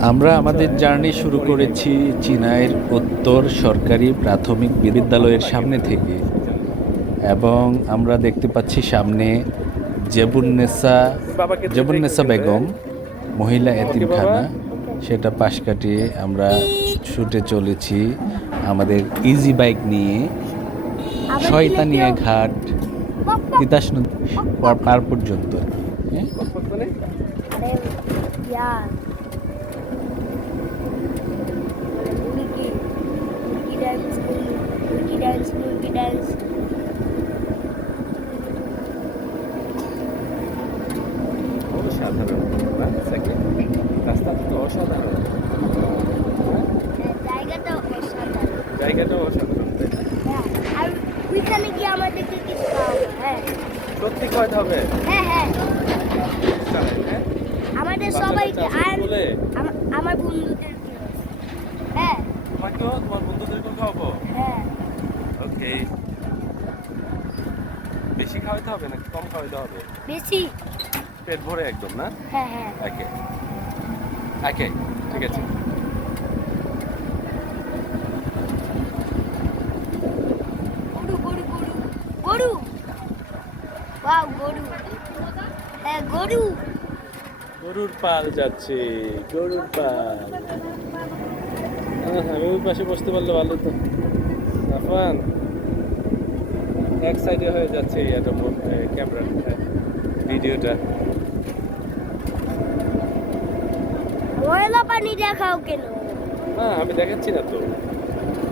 আমরা আমাদের জার্নি শুরু করেছি চিনাইয়ের উত্তর সরকারি প্রাথমিক বিদ্যালয়ের সামনে থেকে। এবং আমরা দেখতে পাচ্ছি সামনে জেবুন্নেসা জেবুন্নেসা বেগম মহিলা এতিমখানা। সেটা পাশ কাটিয়ে আমরা ছুটে চলেছি আমাদের ইজি বাইক নিয়ে। শয়তানিয়া ঘাট তিতাস নদী পার- পার পর্যন্ত। হ্যাঁ? ডান্স মুরগি ডান্স মুরগি ডান্স অসাধারণ রাস্তাটা তো জায়গাটা অসাধারণ। হ্যাঁ, জায়গাটা অসাধারণ। হ্যাঁ, আর ওইখানে গিয়ে আমাদেরকে কিছু হ্যাঁ? সত্যি খাওয়াতে হবে? হ্যাঁ হ্যাঁ। আমাদের সবাইকে আর আমার বন্ধুদের হ্যাঁ। তোমার খাওয়াবো হ্যাঁ। ওকে। বেশি খাওয়াতে হবে নাকি কম খাওয়াতে হবে? বেশি। পেট ভরে একদম না? হ্যাঁ হ্যাঁ। ওকে ওকে ঠিক আছে। গরু গরু গরু গরু। ওয়াও গরু। হ্যাঁ গরু। গরুর পাল যাচ্ছে গরুর পাল। আমি ওই পাশে বসতে পারলে ভালো তো। আফান এক সাইডে হয়ে যাচ্ছে এটা ক্যামেরা ভিডিওটা। ময়লা পানি দেখাও কেন? হ্যাঁ আমি দেখাচ্ছি না তো।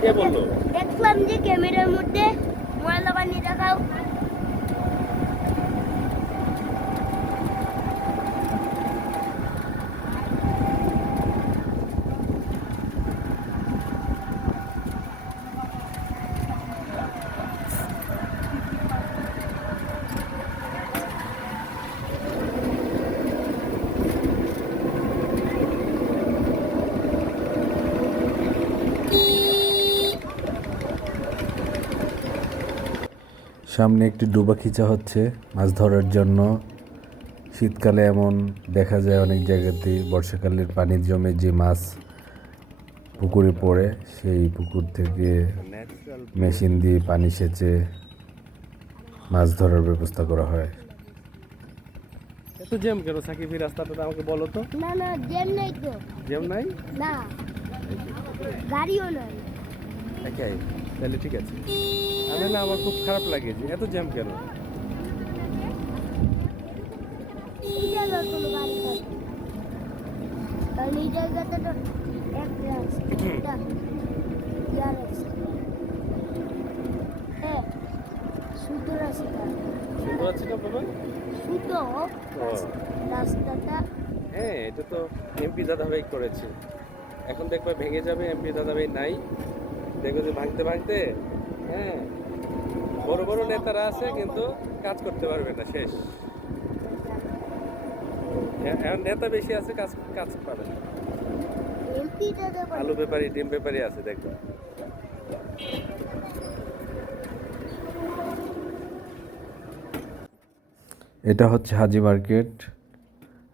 কে বলল? দেখলাম যে ক্যামেরার মধ্যে ময়লা পানি দেখাও। সামনে একটি ডোবা খিচা হচ্ছে মাছ ধরার জন্য। শীতকালে এমন দেখা যায় অনেক জায়গাতেই বর্ষাকালের পানি জমে যে মাছ পুকুরে পড়ে সেই পুকুর থেকে মেশিন দিয়ে পানি সেচে মাছ ধরার ব্যবস্থা করা হয়। এত জ্যাম কেন? সাকিব এই রাস্তাটা আমাকে বলো তো। না না জ্যাম নাই তো। জ্যাম নাই? না গাড়িও নাই। একাই, তাহলে ঠিক আছে। আমি না, আমার খুব খারাপ লাগে যে, এত জ্যাম কেন? হ্যাঁ এটা তো এমপি দাদাভাই করেছে। এখন দেখবে ভেঙে যাবে এমপি দাদাভাই নাই। দেখবে যে ভাঙতে ভাঙতে হ্যাঁ বড় বড় নেতারা আছে কিন্তু কাজ করতে পারবে না শেষ। এখন নেতা বেশি আছে কাজ কাজ পাবে। আলু ব্যাপারী ডিম ব্যাপারী আছে দেখবে এটা হচ্ছে হাজি মার্কেট।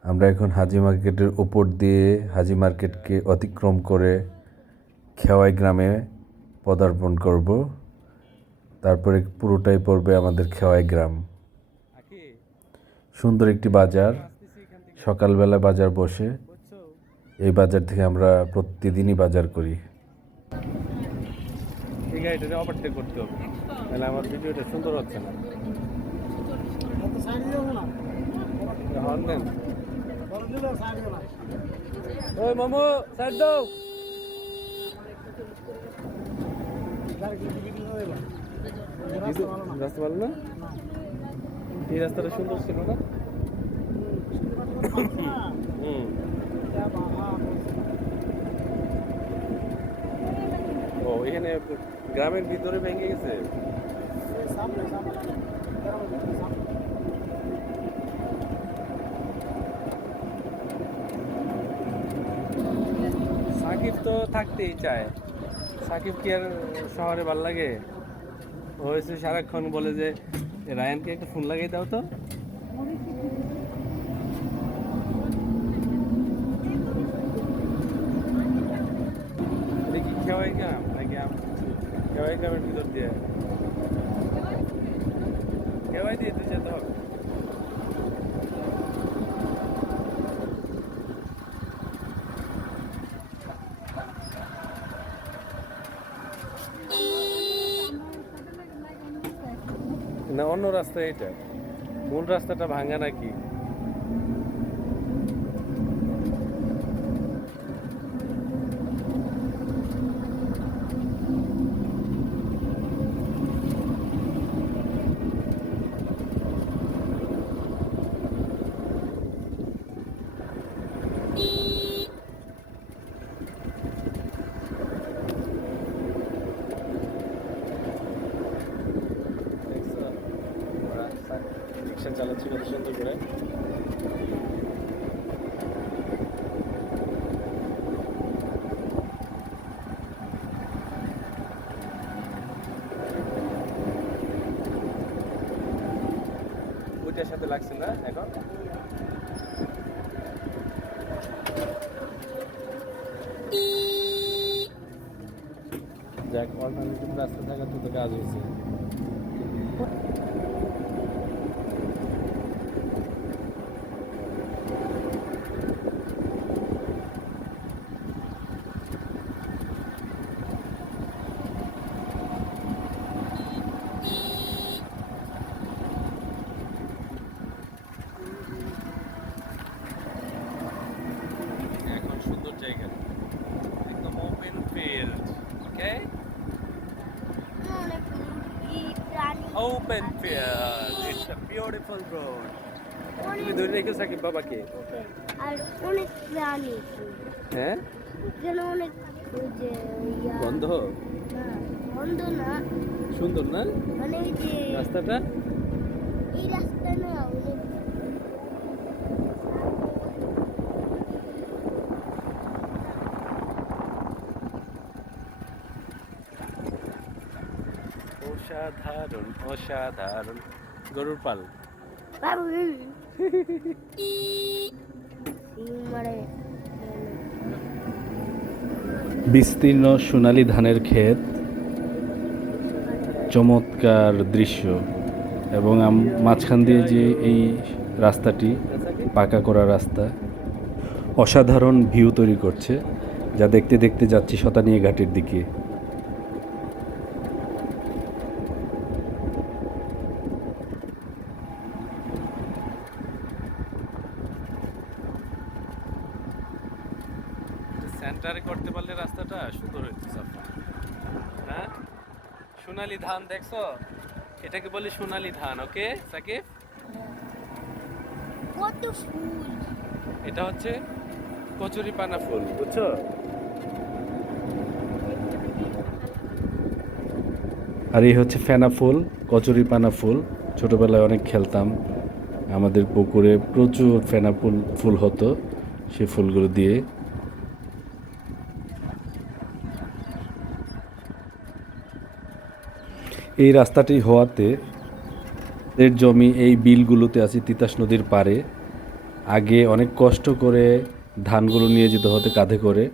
আমরা এখন হাজি মার্কেটের উপর দিয়ে হাজি মার্কেটকে অতিক্রম করে খেওয়াই গ্রামে পদার্পণ করব। তারপরে পুরোটাই পড়বে আমাদের খেওয়াই গ্রাম। সুন্দর একটি বাজার। সকালবেলা বাজার বসে। এই বাজার থেকে আমরা প্রতিদিনই বাজার করি। আমার ভিডিওটা সুন্দর হচ্ছে না। ওই মামু দাও। রাস্তা ভালো না এই রাস্তাটা সুন্দর ছিল না? হুম ও, এখানে গ্রামের ভিতরে ভেঙে গেছে? সাকিব তো থাকতেই চায়। সাকিব কি আর শহরে ভালো লাগে? হয়েছে সারাক্ষণ বলে যে, রায়ানকে একটা ফোন লাগিয়ে দাও তো। দেখি খেওয়াই ভিতর দিয়ে? খেওয়াই দিয়ে তুই যেতে হবে। না অন্য রাস্তা এটা মূল রাস্তাটা ভাঙা নাকি? চালাচ্ছে কত সুন্দর করে। ওইটার সাথে লাগছে না এখন? যাক, অল্টারনেটিভ রাস্তা থাকা তো তো কাজ হয়েছে এখন সুন্দর জায়গা একদম ওপেন ফিল্ড ওকে অনেক ই প্রাণী field. It's a beautiful road. Road তুমি ধরে রেখেছো সাকিব বাবাকে? আর অনেক প্রাণী হ্যাঁ? এখানে অনেক যে বন্ধ? না, বন্ধ না। সুন্দর না? মানে যে রাস্তাটা? এই রাস্তা না অসাধারণ অসাধারণ। গরুর পাল। বিস্তীর্ণ সোনালী ধানের ক্ষেত, চমৎকার দৃশ্য এবং মাঝখান দিয়ে যে এই রাস্তাটি, পাকা করা রাস্তা, অসাধারণ ভিউ তৈরি করছে। যা দেখতে দেখতে যাচ্ছি শতানিয়া ঘাটের দিকে সেন্টারে করতে পারলে রাস্তাটা সুন্দর হইতো সাফা। হ্যাঁ? সোনালি ধান দেখছ? এটাকে বলি সোনালি ধান ওকে? সাকিব? কত ফুল। এটা হচ্ছে কচুরি পানা ফুল বুঝছ? আর এই হচ্ছে ফেনা ফুল কচুরি পানা ফুল। ছোটোবেলায় অনেক খেলতাম। আমাদের পুকুরে প্রচুর ফেনা ফুল ফুল হতো সেই ফুলগুলো দিয়ে। এই রাস্তাটি হওয়াতে এর জমি এই বিলগুলোতে আছে তিতাস নদীর পারে আগে অনেক কষ্ট করে ধানগুলো নিয়ে যেতে হতে কাঁধে করে।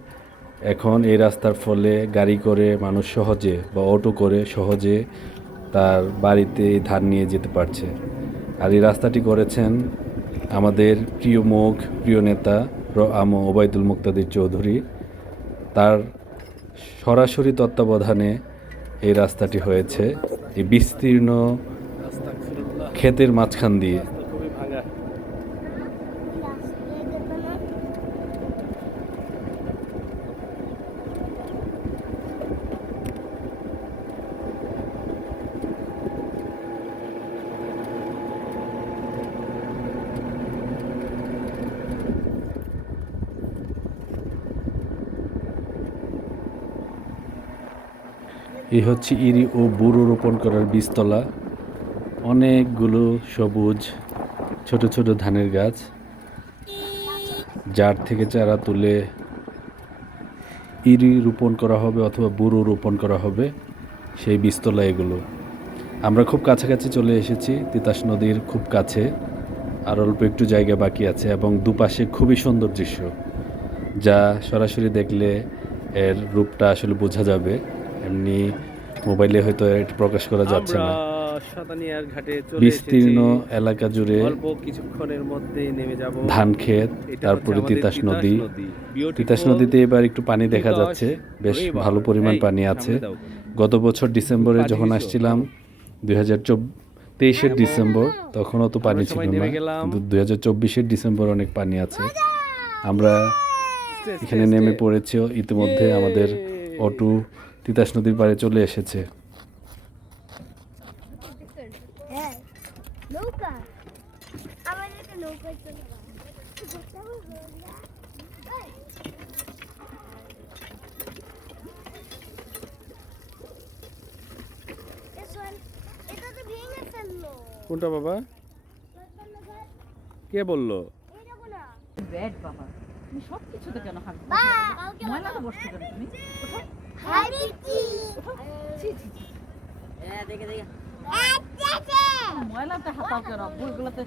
এখন এই রাস্তার ফলে গাড়ি করে মানুষ সহজে বা অটো করে সহজে তার বাড়িতে ধান নিয়ে যেতে পারছে। আর এই রাস্তাটি করেছেন আমাদের প্রিয় মুখ, প্রিয় নেতা আম ওবায়দুল মুক্তাদির চৌধুরী। তার সরাসরি তত্ত্বাবধানে এই রাস্তাটি হয়েছে এই বিস্তীর্ণ ক্ষেতের মাঝখান দিয়ে রাস্তা খুবই ভাঙা রাস্তায় দেখো না এই হচ্ছে ইরি ও বুড়ো রোপণ করার বীজতলা। অনেকগুলো সবুজ, ছোট ছোট ধানের গাছ। যার থেকে চারা তুলে ইরি রোপণ করা হবে অথবা বুড়ো রোপণ করা হবে, সেই বীজতলা এগুলো। আমরা খুব কাছাকাছি চলে এসেছি, তিতাস নদীর খুব কাছে। আর অল্প একটু জায়গা বাকি আছে এবং দুপাশে খুবই সুন্দর দৃশ্য, যা সরাসরি দেখলে এর রূপটা আসলে বোঝা যাবে। এমনি মোবাইলে হয়তো এটা প্রকাশ করা যাচ্ছে না। সাতানিয়ার ঘাটে চলে বিস্তীর্ণ এলাকা জুড়ে অল্প কিছুক্ষণের মধ্যে নেমে যাব। ধান ক্ষেত তারপরে তিতাস নদী। তিতাস নদীতে এবার একটু পানি দেখা যাচ্ছে। বেশ ভালো পরিমাণ পানি আছে। গত বছর ডিসেম্বরে যখন আসছিলাম দুই হাজার তেইশের ডিসেম্বর তখনও তো পানি ছিল না। কিন্তু দুই হাজার চব্বিশের ডিসেম্বর অনেক পানি আছে। আমরা এখানে নেমে। পড়েছি। ইতিমধ্যে আমাদের অটো তিতাস নদীর পাড়ে চলে এসেছে। হ্যাঁ নৌকা। আমাদের একটা নৌকা চলে এটা তো ভেঙে ফেলল। কোনটা বাবা? কে বলল? ব্যাড বাবা তুমি সব কিছুতে কেন হাত দিচ্ছ? বা কালকে ময়লা তো বসছো কেন তুমি ওঠো হাই দিচ্ছি ছি, ছি, ছি। আচ্ছা ময়লাতে হাতাও কেন বইগুলোতে